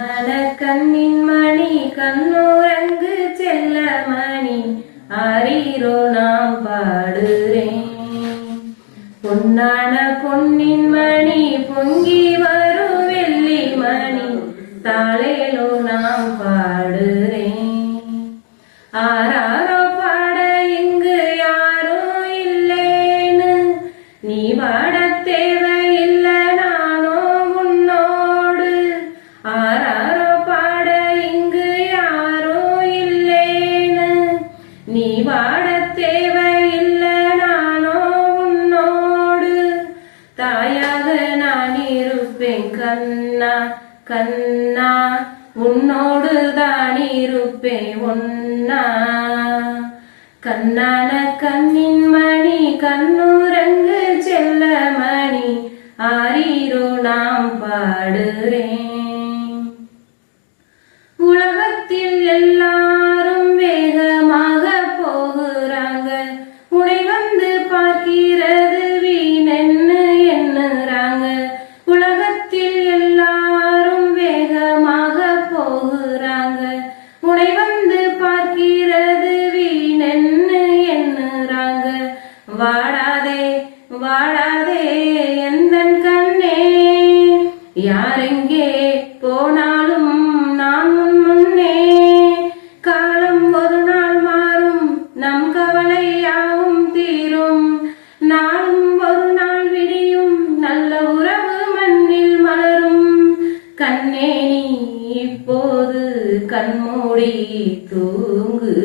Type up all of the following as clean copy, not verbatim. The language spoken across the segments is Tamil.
கண்ணின் மணி கண்ணுறங்கு செல்ல மணி ஆரீரோ நாம் பாடுறேன். பொன்னான பொன்னின் மணி பொங்கி வரும் வெள்ளி மணி தாளேலோ நாம் பாடுறேன். ஆராரோ பாட இங்கு யாரும் இல்லேன்னு நீ பாட தேவையில்லை நானோ உன்னோடு. ஆராரோ பாட இங்கு யாரும் இல்லேன்னு நீ பாட தேவையில்லை நானோ உன்னோடு. தாயாக நான் இருப்பேன் கண்ணா கண்ணா உன்னோடு தான் இருப்பேன் ஒன்னா. கண்ணான கண்ணின் மணி கண்ணுறங்கு செல்ல மணி ஆரீரோ நாம் பாடுறேன். உலகத்தில் எல்லாரும் வேகமாக போகிறாங்க, உன்னை வந்து பார்க்கிறது வீணென்னு எண்ணுறாங்க. உலகத்தில் எல்லாரும் வேகமாக போகிறாங்க, உன்னை வந்து பார்க்கிறது வீணென்னு எண்ணுறாங்க. வாடாதே வாடாதே எந்தன் கண்ணே, யாரெங்கே போனாலும் நான் உன் முன்னே. காலம் ஒரு நாள் மாறும் நம் கவலையாவும் தீரும், நாளும் ஒரு நாள் விடியும் நல்ல உறவு மண்ணில் மலரும். கண்ணே நீ இப்போது கண்மூடி தூங்கு,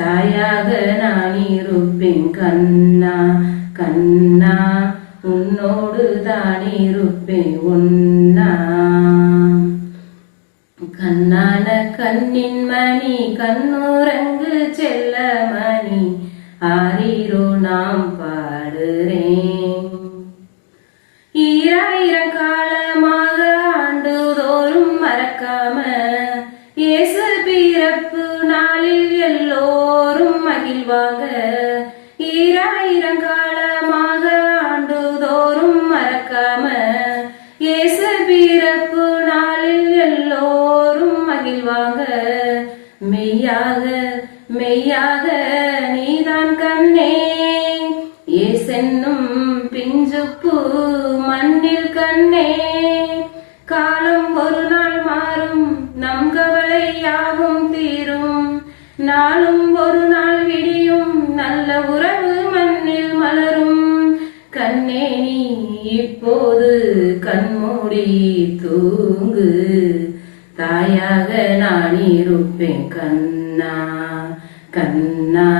தாயாக நான் இருப்பேன் கண்ணா கண்ணா உன்னோடு தான் இருப்பேன் ஒன்னா. கண்ணான கண்ணின் மணி கண்ணுறங்கு செல்ல மணி ஆரீரோ நாம் பாடுறேன். ஈராயிரம் காலமாக ஆண்டுதோறும் மறக்காம இயேசு பிறப்பு நாளில் எல்லோரும் மகிழ்வாங்க. ஈராயிரம் காலமாக ஆண்டுதோறும் மறக்காம இயேசு பிறப்பு நாளில் எல்லோரும் மகிழ்வாங்க. மெய்யாக மெய்யாக நீதான் கண்ணே, ஏசென்னும் பிஞ்சுப்பு மண்ணில் கண்ணே. காலம் ஒரு நாள் மாறும் நம் கவலை யாவும் தீரும், நாளும் ஒரு நாள் விடியும் நல்ல உறவு மண்ணில் மலரும். கண்ணே நீ இப்போது கண்மூடி தூங்கு, தாயாக நான் இருப்பேன் கண்ணா கண்ணா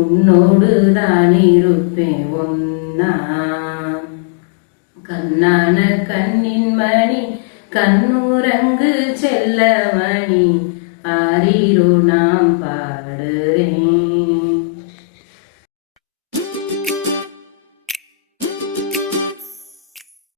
உன்னோடு தான் இருப்பேன் ஒன்னா. கண்ணான கண்ணின் மணி கண்ணுறங்கு செல்ல மணி ஆரீரோ நாம் பாடுறேன்.